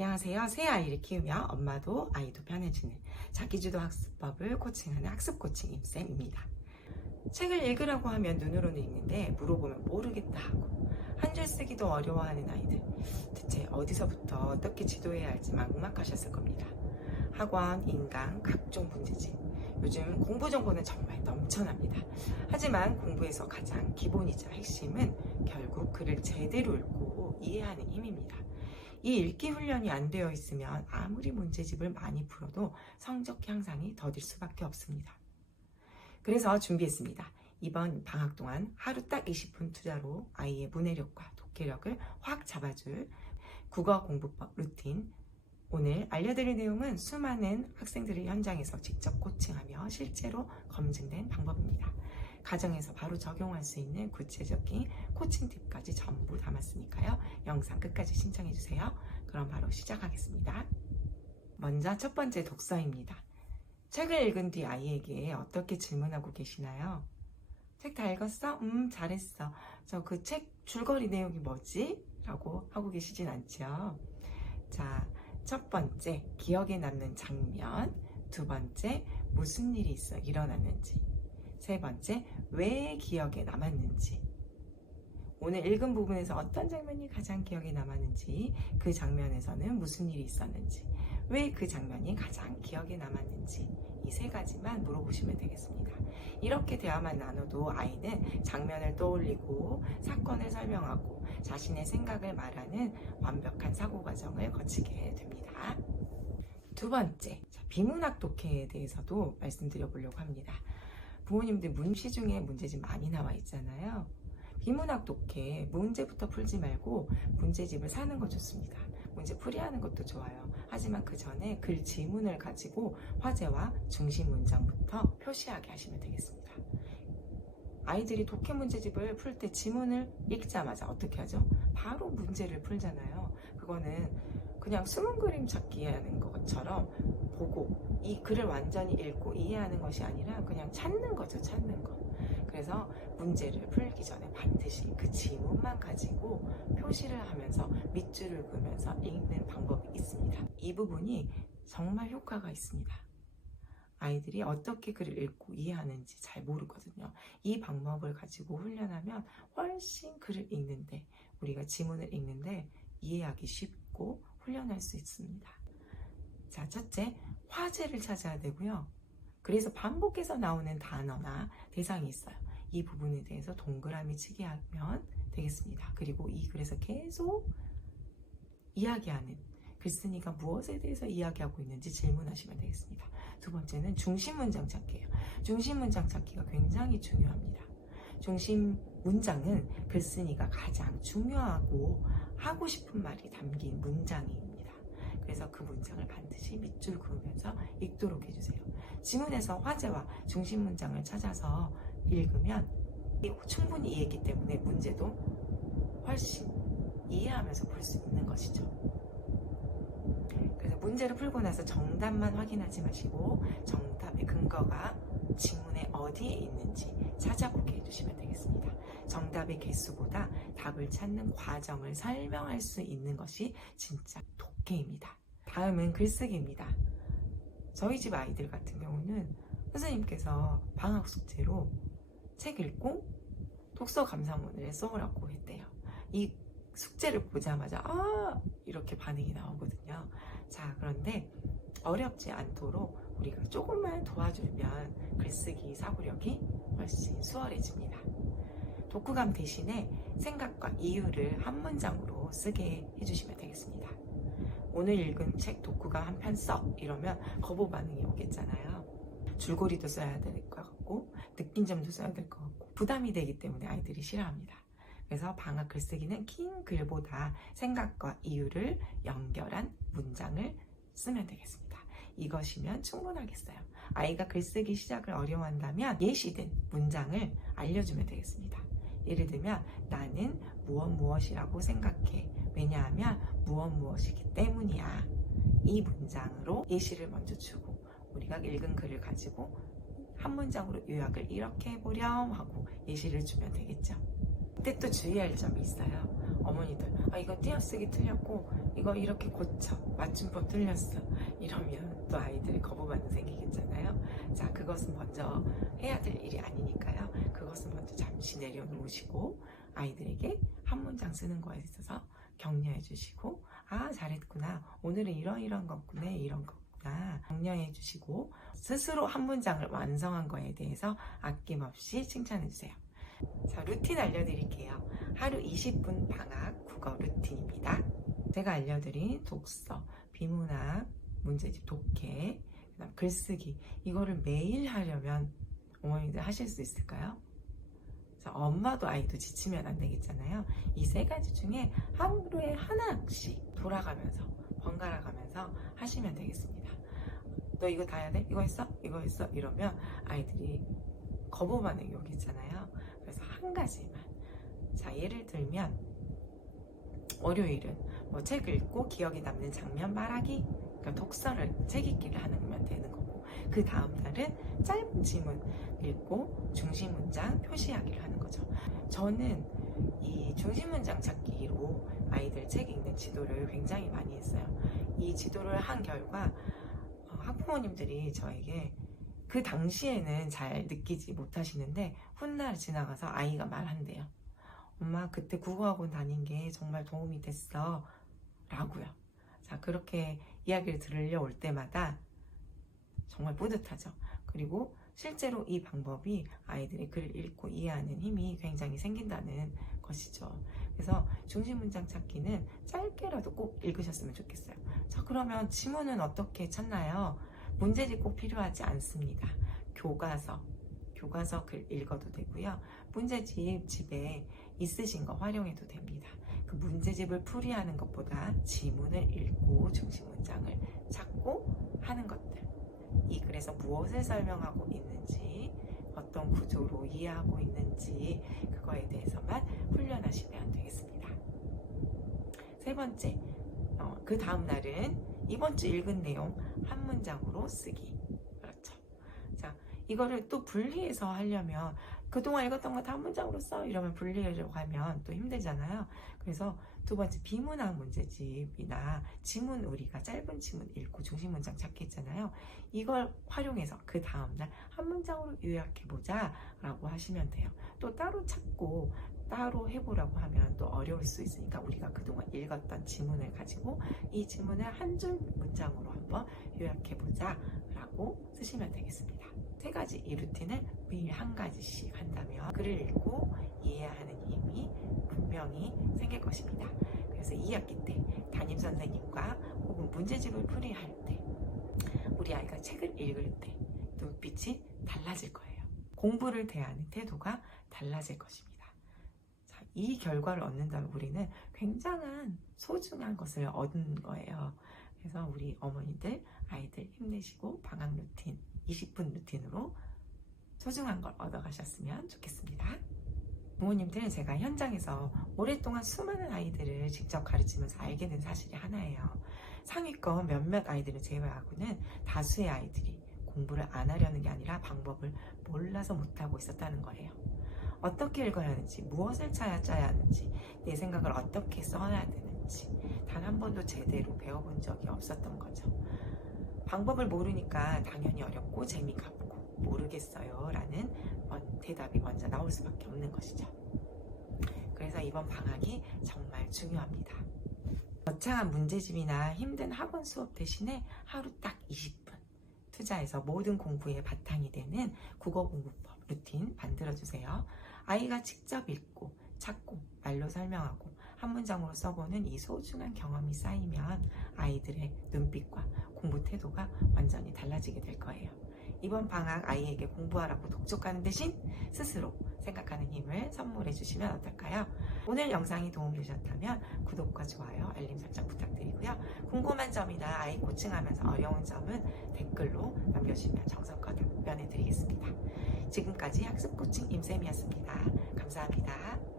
안녕하세요. 새 아이를 키우며 엄마도 아이도 편해지는 자기주도 학습법을 코칭하는 학습코칭 임쌤입니다. 책을 읽으라고 하면 눈으로는 읽는데 물어보면 모르겠다 하고 한 줄 쓰기도 어려워하는 아이들, 대체 어디서부터 어떻게 지도해야 할지 막막하셨을 겁니다. 학원, 인강, 각종 문제집, 요즘 공부 정보는 정말 넘쳐납니다. 하지만 공부에서 가장 기본이자 핵심은 결국 글을 제대로 읽고 이해하는 힘입니다. 이 읽기 훈련이 안 되어 있으면 아무리 문제집을 많이 풀어도 성적 향상이 더딜 수밖에 없습니다. 그래서 준비했습니다. 이번 방학 동안 하루 딱 20분 투자로 아이의 문해력과 독해력을 확 잡아줄 국어 공부법 루틴. 오늘 알려드릴 내용은 수많은 학생들을 현장에서 직접 코칭하며 실제로 검증된 방법입니다. 가정에서 바로 적용할 수 있는 구체적인 코칭 팁까지 전부 담았으니까요. 영상 끝까지 신청해주세요. 그럼 바로 시작하겠습니다. 먼저 첫 번째 독서입니다. 책을 읽은 뒤 아이에게 어떻게 질문하고 계시나요? 책 다 읽었어? 잘했어. 저 그 책 줄거리 내용이 뭐지? 라고 하고 계시진 않죠. 자, 첫 번째, 기억에 남는 장면. 두 번째, 무슨 일이 일어났는지. 세 번째, 왜 기억에 남았는지. 오늘 읽은 부분에서 어떤 장면이 가장 기억에 남았는지, 그 장면에서는 무슨 일이 있었는지, 왜 그 장면이 가장 기억에 남았는지, 이 세 가지만 물어보시면 되겠습니다. 이렇게 대화만 나눠도 아이는 장면을 떠올리고 사건을 설명하고 자신의 생각을 말하는 완벽한 사고 과정을 거치게 됩니다. 두 번째, 비문학 독해에 대해서도 말씀드려 보려고 합니다. 부모님들 문시 중에 문제집 많이 나와 있잖아요. 비문학 독해 문제부터 풀지 말고 문제집을 사는 거 좋습니다. 문제 풀이하는 것도 좋아요. 하지만 그 전에 글 지문을 가지고 화제와 중심 문장부터 표시하게 하시면 되겠습니다. 아이들이 독해 문제집을 풀 때 지문을 읽자마자 어떻게 하죠? 바로 문제를 풀잖아요. 그거는 그냥 숨은 그림 찾기 하는 것처럼 보고 이 글을 완전히 읽고 이해하는 것이 아니라 그냥 찾는 거죠. 찾는 거. 그래서 문제를 풀기 전에 반드시 그 지문만 가지고 표시를 하면서 밑줄을 그으면서 읽는 방법이 있습니다. 이 부분이 정말 효과가 있습니다. 아이들이 어떻게 글을 읽고 이해하는지 잘 모르거든요. 이 방법을 가지고 훈련하면 훨씬 글을 읽는데, 우리가 지문을 읽는데 이해하기 쉽고 훈련할 수 있습니다. 자, 첫째, 화제를 찾아야 되고요. 그래서 반복해서 나오는 단어나 대상이 있어요. 이 부분에 대해서 동그라미 치게 하면 되겠습니다. 그리고 이 글에서 계속 이야기하는 글쓴이가 무엇에 대해서 이야기하고 있는지 질문하시면 되겠습니다. 두 번째는 중심 문장 찾기예요. 중심 문장 찾기가 굉장히 중요합니다. 중심 문장은 글쓴이가 가장 중요하고 하고 싶은 말이 담긴 문장입니다. 그래서 그 문장을 반드시 밑줄 그으면서 읽도록 해주세요. 지문에서 화제와 중심 문장을 찾아서 읽으면 충분히 이해했기 때문에 문제도 훨씬 이해하면서 풀 수 있는 것이죠. 그래서 문제를 풀고 나서 정답만 확인하지 마시고 정답의 근거가 지문에 어디에 있는지 찾아보게 해주시면 되겠습니다. 정답의 개수보다 답을 찾는 과정을 설명할 수 있는 것이 진짜 독해입니다. 다음은 글쓰기입니다. 저희 집 아이들 같은 경우는 선생님께서 방학 숙제로 책 읽고 독서 감상문을 써오라고 했대요. 이 숙제를 보자마자 이렇게 반응이 나오거든요. 자, 그런데 어렵지 않도록 우리가 조금만 도와주면 글쓰기 사고력이 훨씬 수월해집니다. 독후감 대신에 생각과 이유를 한 문장으로 쓰게 해주시면 되겠습니다. 오늘 읽은 책 독후감 한 편 써 이러면 거부 반응이 오겠잖아요. 줄거리도 써야 될 것 같고 느낀 점도 써야 될 것 같고 부담이 되기 때문에 아이들이 싫어합니다. 그래서 방학 글쓰기는 긴 글보다 생각과 이유를 연결한 문장을 쓰면 되겠습니다. 이것이면 충분하겠어요. 아이가 글쓰기 시작을 어려워한다면 예시된 문장을 알려주면 되겠습니다. 예를 들면 나는 무엇이라고 생각해. 왜냐하면 무엇이기 때문이야. 이 문장으로 예시를 먼저 주고 우리가 읽은 글을 가지고 한 문장으로 요약을 이렇게 해보렴 하고 예시를 주면 되겠죠. 그때 또 주의할 점이 있어요. 어머니들 이거 띄어쓰기 틀렸고 이거 이렇게 고쳐, 맞춤법 틀렸어, 이러면 또 아이들이 거부반응 생기겠잖아요. 자, 그것은 먼저 해야 될 일이 아니니까요. 그것은 먼저 잠시 내려놓으시고 아이들에게 한 문장 쓰는 거에 있어서 격려해 주시고, 잘했구나, 오늘은 이런 거구나, 이런 거구나 격려해 주시고, 스스로 한 문장을 완성한 거에 대해서 아낌없이 칭찬해 주세요. 자, 루틴 알려드릴게요. 하루 20분 방학 국어 루틴입니다. 제가 알려드린 독서, 비문학, 문제집 독해, 그다음 글쓰기, 이거를 매일 하려면 어머니들 하실 수 있을까요? 자, 엄마도 아이도 지치면 안 되겠잖아요. 이 세 가지 중에 하루에 하나씩 돌아가면서 번갈아 가면서 하시면 되겠습니다. 너 이거 다 해야 돼? 이거 했어? 이거 했어? 이러면 아이들이 거부 반응이 오겠잖아요. 그래서 한 가지만. 자, 예를 들면 월요일은 뭐 책 읽고 기억에 남는 장면 말하기, 그러니까 독서를, 책 읽기를 하면 되는 거고, 그 다음 날은 짧은 지문 읽고 중심 문장 표시하기를 하는 거죠. 저는 이 중심 문장 찾기로 아이들 책 읽는 지도를 굉장히 많이 했어요. 이 지도를 한 결과 학부모님들이 저에게 그 당시에는 잘 느끼지 못하시는데 훗날 지나가서 아이가 말한대요. 엄마, 그때 국어학원 다닌 게 정말 도움이 됐어 라고요. 자, 그렇게 이야기를 들으려 올 때마다 정말 뿌듯하죠. 그리고 실제로 이 방법이 아이들이 글을 읽고 이해하는 힘이 굉장히 생긴다는 것이죠. 그래서 중심 문장 찾기는 짧게라도 꼭 읽으셨으면 좋겠어요. 자, 그러면 지문은 어떻게 찾나요? 문제집 꼭 필요하지 않습니다. 교과서 글 읽어도 되고요. 문제집 집에 있으신 거 활용해도 됩니다. 그 문제집을 풀이하는 것보다 지문을 읽고 중심 문장을 찾고 하는 것들, 이 글에서 무엇을 설명하고 있는지, 어떤 구조로 이해하고 있는지, 그거에 대해서만 훈련하시면 되겠습니다. 세 번째, 그 다음 날은 이번 주 읽은 내용 한 문장으로 쓰기. 그렇죠. 자, 이거를 또 분리해서 하려면 그동안 읽었던 거 다 한 문장으로 써, 이러면 분리하려고 하면 또 힘들잖아요. 그래서 두 번째, 비문학 문제집이나 지문, 우리가 짧은 지문 읽고 중심 문장 찾기 했잖아요. 이걸 활용해서 그 다음날 한 문장으로 요약해보자 라고 하시면 돼요. 또 따로 찾고 따로 해보라고 하면 또 어려울 수 있으니까 우리가 그동안 읽었던 지문을 가지고 이 지문을 한 줄 문장으로 한번 요약해보자 라고 쓰시면 되겠습니다. 세 가지 이 루틴을 매일 한 가지씩 한다면 글을 읽고 이해하는 힘이 분명히 생길 것입니다. 그래서 2학기 때 담임선생님과 혹은 문제집을 풀이할 때 우리 아이가 책을 읽을 때 눈빛이 달라질 거예요. 공부를 대하는 태도가 달라질 것입니다. 자, 이 결과를 얻는다면 우리는 굉장한 소중한 것을 얻은 거예요. 그래서 우리 어머니들, 아이들 힘내시고 방학 루틴, 20분 루틴으로 소중한 걸 얻어가셨으면 좋겠습니다. 부모님들은 제가 현장에서 오랫동안 수많은 아이들을 직접 가르치면서 알게 된 사실이 하나예요. 상위권 몇몇 아이들을 제외하고는 다수의 아이들이 공부를 안 하려는 게 아니라 방법을 몰라서 못하고 있었다는 거예요. 어떻게 읽어야 하는지, 무엇을 짜야 하는지, 내 생각을 어떻게 써야 되는지 단 한 번도 제대로 배워본 적이 없었던 거죠. 방법을 모르니까 당연히 어렵고 재미가 없고 모르겠어요 라는 대답이 먼저 나올 수밖에 없는 것이죠. 그래서 이번 방학이 정말 중요합니다. 거창한 문제집이나 힘든 학원 수업 대신에 하루 딱 20분 투자해서 모든 공부의 바탕이 되는 국어공부법 루틴 만들어주세요. 아이가 직접 읽고 찾고 말로 설명하고 한 문장으로 써보는 이 소중한 경험이 쌓이면 아이들의 눈빛과 공부 태도가 완전히 달라지게 될 거예요. 이번 방학 아이에게 공부하라고 독촉하는 대신 스스로 생각하는 힘을 선물해 주시면 어떨까요? 오늘 영상이 도움되셨다면 구독과 좋아요, 알림 설정 부탁드리고요. 궁금한 점이나 아이 코칭하면서 어려운 점은 댓글로 남겨주시면 정성껏 답변해 드리겠습니다. 지금까지 학습코칭 임쌤이었습니다. 감사합니다.